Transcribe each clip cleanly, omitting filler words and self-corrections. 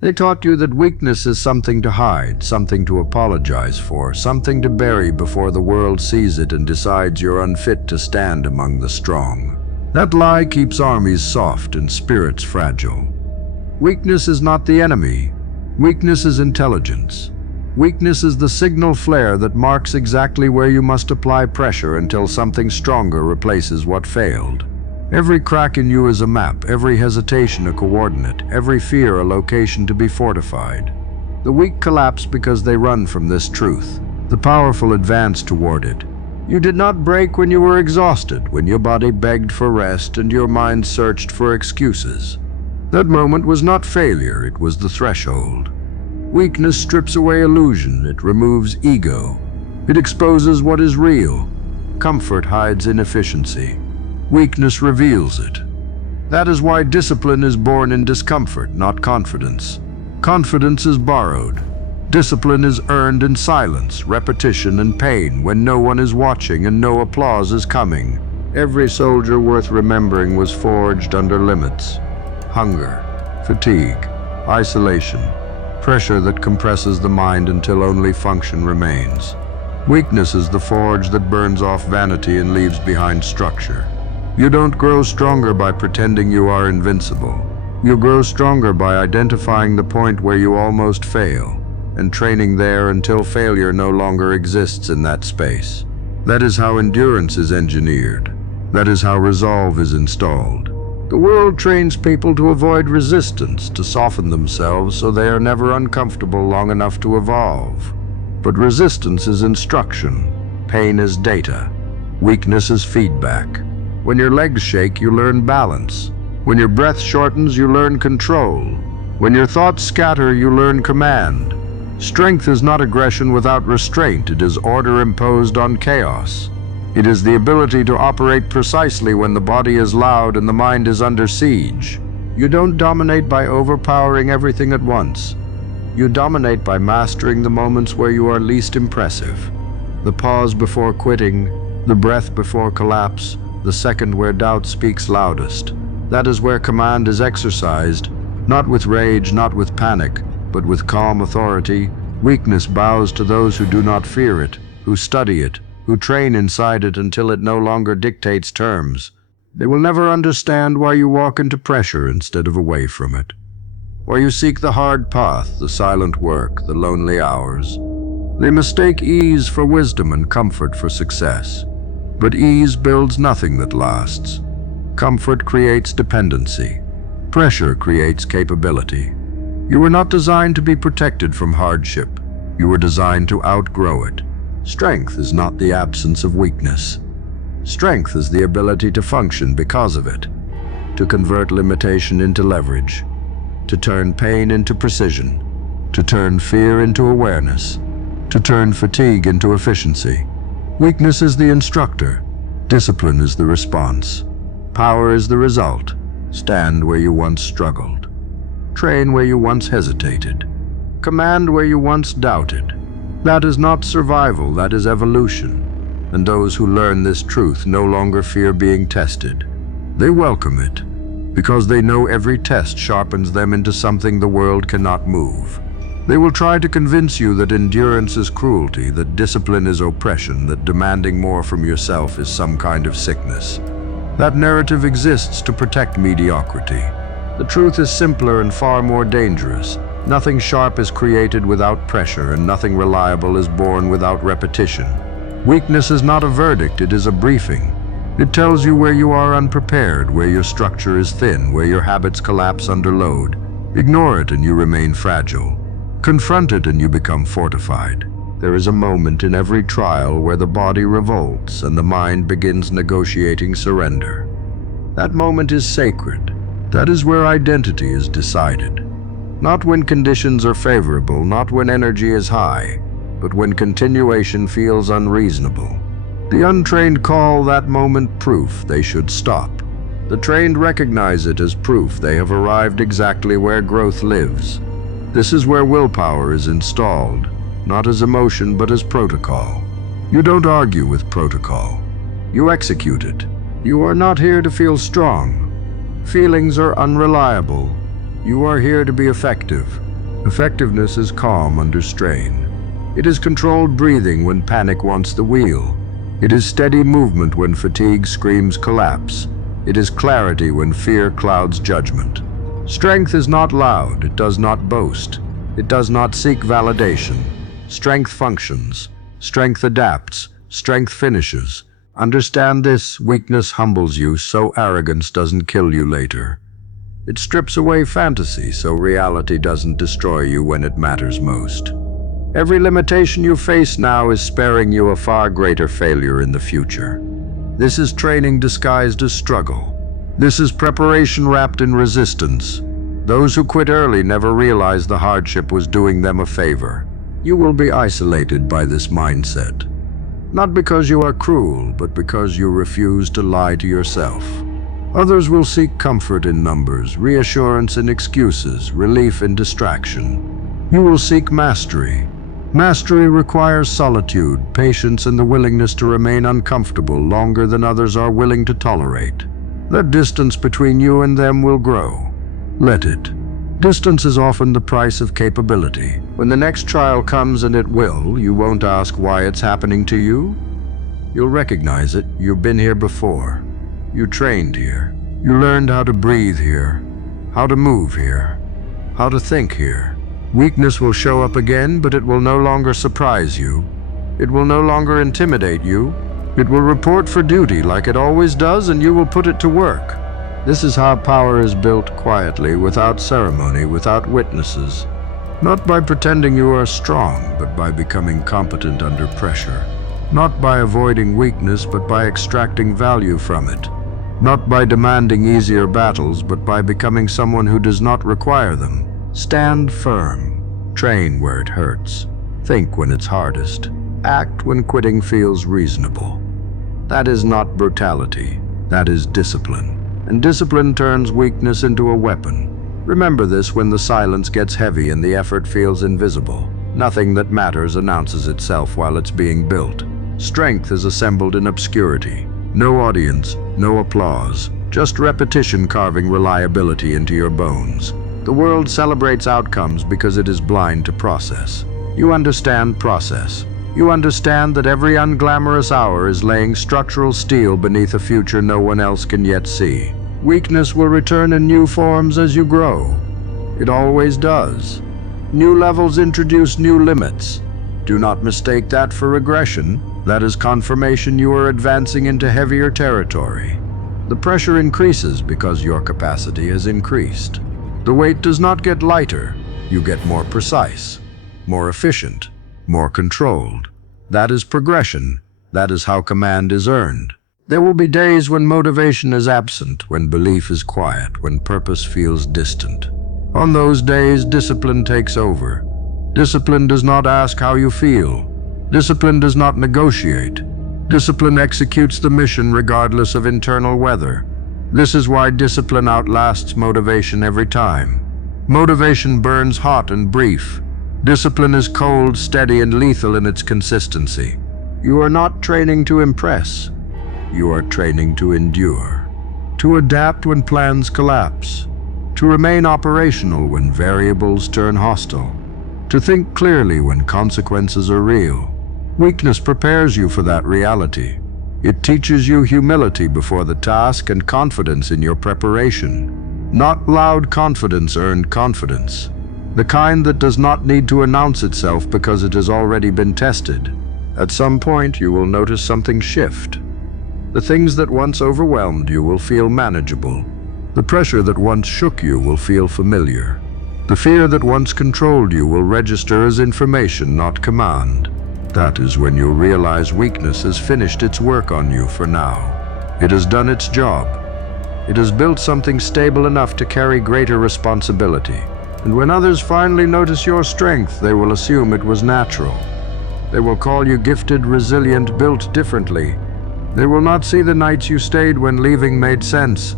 They taught you that weakness is something to hide, something to apologize for, something to bury before the world sees it and decides you're unfit to stand among the strong. That lie keeps armies soft and spirits fragile. Weakness is not the enemy. Weakness is intelligence. Weakness is the signal flare that marks exactly where you must apply pressure until something stronger replaces what failed. Every crack in you is a map, every hesitation a coordinate, every fear a location to be fortified. The weak collapse because they run from this truth. The powerful advance toward it. You did not break when you were exhausted, when your body begged for rest and your mind searched for excuses. That moment was not failure, it was the threshold. Weakness strips away illusion, it removes ego. It exposes what is real. Comfort hides inefficiency. Weakness reveals it. That is why discipline is born in discomfort, not confidence. Confidence is borrowed. Discipline is earned in silence, repetition, and pain when no one is watching and no applause is coming. Every soldier worth remembering was forged under limits. Hunger, fatigue, isolation, pressure that compresses the mind until only function remains. Weakness is the forge that burns off vanity and leaves behind structure. You don't grow stronger by pretending you are invincible. You grow stronger by identifying the point where you almost fail, and training there until failure no longer exists in that space. That is how endurance is engineered. That is how resolve is installed. The world trains people to avoid resistance, to soften themselves so they are never uncomfortable long enough to evolve. But resistance is instruction. Pain is data. Weakness is feedback. When your legs shake, you learn balance. When your breath shortens, you learn control. When your thoughts scatter, you learn command. Strength is not aggression without restraint, it is order imposed on chaos. It is the ability to operate precisely when the body is loud and the mind is under siege. You don't dominate by overpowering everything at once. You dominate by mastering the moments where you are least impressive. The pause before quitting, the breath before collapse, the second where doubt speaks loudest. That is where command is exercised, not with rage, not with panic, but with calm authority. Weakness bows to those who do not fear it, who study it, who train inside it until it no longer dictates terms. They will never understand why you walk into pressure instead of away from it. Why you seek the hard path, the silent work, the lonely hours. They mistake ease for wisdom and comfort for success. But ease builds nothing that lasts. Comfort creates dependency. Pressure creates capability. You were not designed to be protected from hardship. You were designed to outgrow it. Strength is not the absence of weakness. Strength is the ability to function because of it, to convert limitation into leverage, to turn pain into precision, to turn fear into awareness, to turn fatigue into efficiency. Weakness is the instructor. Discipline is the response. Power is the result. Stand where you once struggled. Train where you once hesitated. Command where you once doubted. That is not survival, that is evolution. And those who learn this truth no longer fear being tested. They welcome it, because they know every test sharpens them into something the world cannot move. They will try to convince you that endurance is cruelty, that discipline is oppression, that demanding more from yourself is some kind of sickness. That narrative exists to protect mediocrity. The truth is simpler and far more dangerous. Nothing sharp is created without pressure, and nothing reliable is born without repetition. Weakness is not a verdict, it is a briefing. It tells you where you are unprepared, where your structure is thin, where your habits collapse under load. Ignore it and you remain fragile. Confront it and you become fortified. There is a moment in every trial where the body revolts and the mind begins negotiating surrender. That moment is sacred. That is where identity is decided. Not when conditions are favorable, not when energy is high, but when continuation feels unreasonable. The untrained call that moment proof they should stop. The trained recognize it as proof they have arrived exactly where growth lives. This is where willpower is installed, not as emotion but as protocol. You don't argue with protocol. You execute it. You are not here to feel strong. Feelings are unreliable. You are here to be effective. Effectiveness is calm under strain. It is controlled breathing when panic wants the wheel. It is steady movement when fatigue screams collapse. It is clarity when fear clouds judgment. Strength is not loud, it does not boast. It does not seek validation. Strength functions. Strength adapts. Strength finishes. Understand this: weakness humbles you so arrogance doesn't kill you later. It strips away fantasy so reality doesn't destroy you when it matters most. Every limitation you face now is sparing you a far greater failure in the future. This is training disguised as struggle. This is preparation wrapped in resistance. Those who quit early never realize the hardship was doing them a favor. You will be isolated by this mindset. Not because you are cruel, but because you refuse to lie to yourself. Others will seek comfort in numbers, reassurance in excuses, relief in distraction. You will seek mastery. Mastery requires solitude, patience, and the willingness to remain uncomfortable longer than others are willing to tolerate. The distance between you and them will grow. Let it. Distance is often the price of capability. When the next trial comes, and it will, you won't ask why it's happening to you. You'll recognize it. You've been here before. You trained here. You learned how to breathe here, how to move here, how to think here. Weakness will show up again, but it will no longer surprise you. It will no longer intimidate you. It will report for duty like it always does, and you will put it to work. This is how power is built quietly, without ceremony, without witnesses. Not by pretending you are strong, but by becoming competent under pressure. Not by avoiding weakness, but by extracting value from it. Not by demanding easier battles, but by becoming someone who does not require them. Stand firm. Train where it hurts. Think when it's hardest. Act when quitting feels reasonable. That is not brutality. That is discipline. And discipline turns weakness into a weapon. Remember this when the silence gets heavy and the effort feels invisible. Nothing that matters announces itself while it's being built. Strength is assembled in obscurity. No audience, no applause, just repetition carving reliability into your bones. The world celebrates outcomes because it is blind to process. You understand process. You understand that every unglamorous hour is laying structural steel beneath a future no one else can yet see. Weakness will return in new forms as you grow. It always does. New levels introduce new limits. Do not mistake that for regression. That is confirmation you are advancing into heavier territory. The pressure increases because your capacity has increased. The weight does not get lighter. You get more precise, more efficient, more controlled. That is progression. That is how command is earned. There will be days when motivation is absent, when belief is quiet, when purpose feels distant. On those days, discipline takes over. Discipline does not ask how you feel. Discipline does not negotiate. Discipline executes the mission regardless of internal weather. This is why discipline outlasts motivation every time. Motivation burns hot and brief. Discipline is cold, steady, and lethal in its consistency. You are not training to impress. You are training to endure. To adapt when plans collapse. To remain operational when variables turn hostile. To think clearly when consequences are real. Weakness prepares you for that reality. It teaches you humility before the task and confidence in your preparation. Not loud confidence, earned confidence. The kind that does not need to announce itself because it has already been tested. At some point, you will notice something shift. The things that once overwhelmed you will feel manageable. The pressure that once shook you will feel familiar. The fear that once controlled you will register as information, not command. That is when you'll realize weakness has finished its work on you for now. It has done its job. It has built something stable enough to carry greater responsibility. And when others finally notice your strength, they will assume it was natural. They will call you gifted, resilient, built differently. They will not see the nights you stayed when leaving made sense.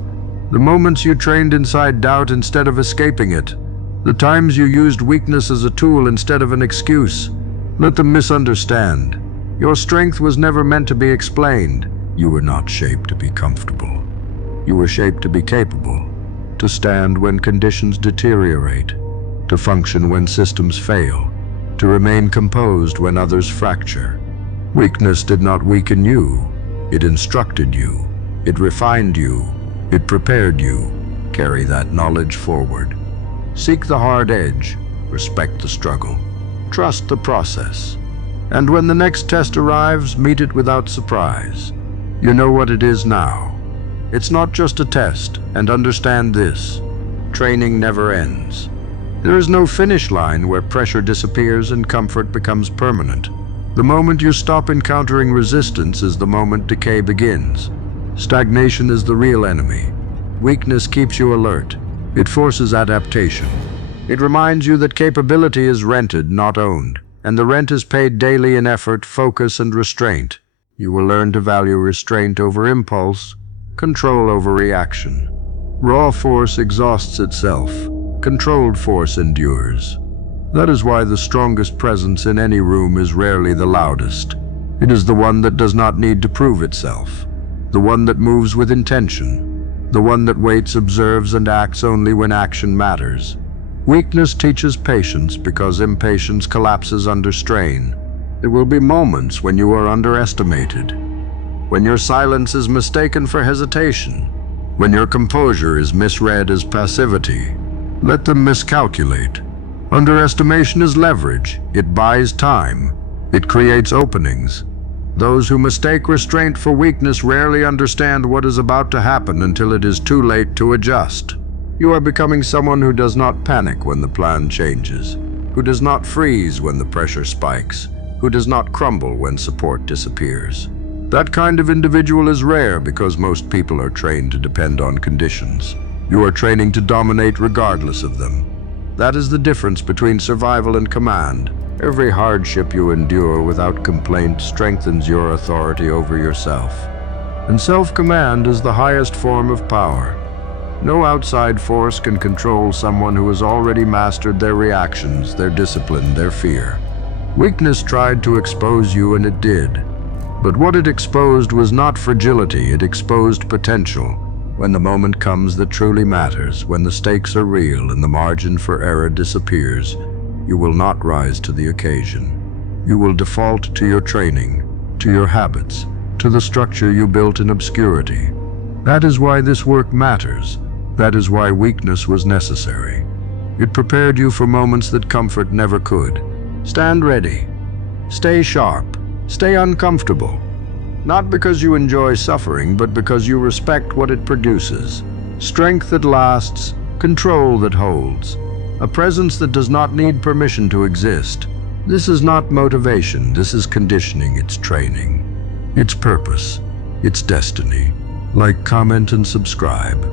The moments you trained inside doubt instead of escaping it. The times you used weakness as a tool instead of an excuse. Let them misunderstand. Your strength was never meant to be explained. You were not shaped to be comfortable. You were shaped to be capable, to stand when conditions deteriorate, to function when systems fail, to remain composed when others fracture. Weakness did not weaken you. It instructed you. It refined you. It prepared you. Carry that knowledge forward. Seek the hard edge. Respect the struggle. Trust the process. And when the next test arrives, meet it without surprise. You know what it is now. It's not just a test, and understand this: training never ends. There is no finish line where pressure disappears and comfort becomes permanent. The moment you stop encountering resistance is the moment decay begins. Stagnation is the real enemy. Weakness keeps you alert. It forces adaptation. It reminds you that capability is rented, not owned, and the rent is paid daily in effort, focus, and restraint. You will learn to value restraint over impulse, control over reaction. Raw force exhausts itself. Controlled force endures. That is why the strongest presence in any room is rarely the loudest. It is the one that does not need to prove itself. The one that moves with intention. The one that waits, observes, and acts only when action matters. Weakness teaches patience because impatience collapses under strain. There will be moments when you are underestimated, when your silence is mistaken for hesitation, when your composure is misread as passivity. Let them miscalculate. Underestimation is leverage. It buys time. It creates openings. Those who mistake restraint for weakness rarely understand what is about to happen until it is too late to adjust. You are becoming someone who does not panic when the plan changes, who does not freeze when the pressure spikes, who does not crumble when support disappears. That kind of individual is rare because most people are trained to depend on conditions. You are training to dominate regardless of them. That is the difference between survival and command. Every hardship you endure without complaint strengthens your authority over yourself. And self-command is the highest form of power. No outside force can control someone who has already mastered their reactions, their discipline, their fear. Weakness tried to expose you, and it did. But what it exposed was not fragility, it exposed potential. When the moment comes that truly matters, when the stakes are real and the margin for error disappears, you will not rise to the occasion. You will default to your training, to your habits, to the structure you built in obscurity. That is why this work matters. That is why weakness was necessary. It prepared you for moments that comfort never could. Stand ready. Stay sharp. Stay uncomfortable. Not because you enjoy suffering, but because you respect what it produces. Strength that lasts, control that holds, a presence that does not need permission to exist. This is not motivation, this is conditioning, it's training. It's purpose, it's destiny. Like, comment, and subscribe.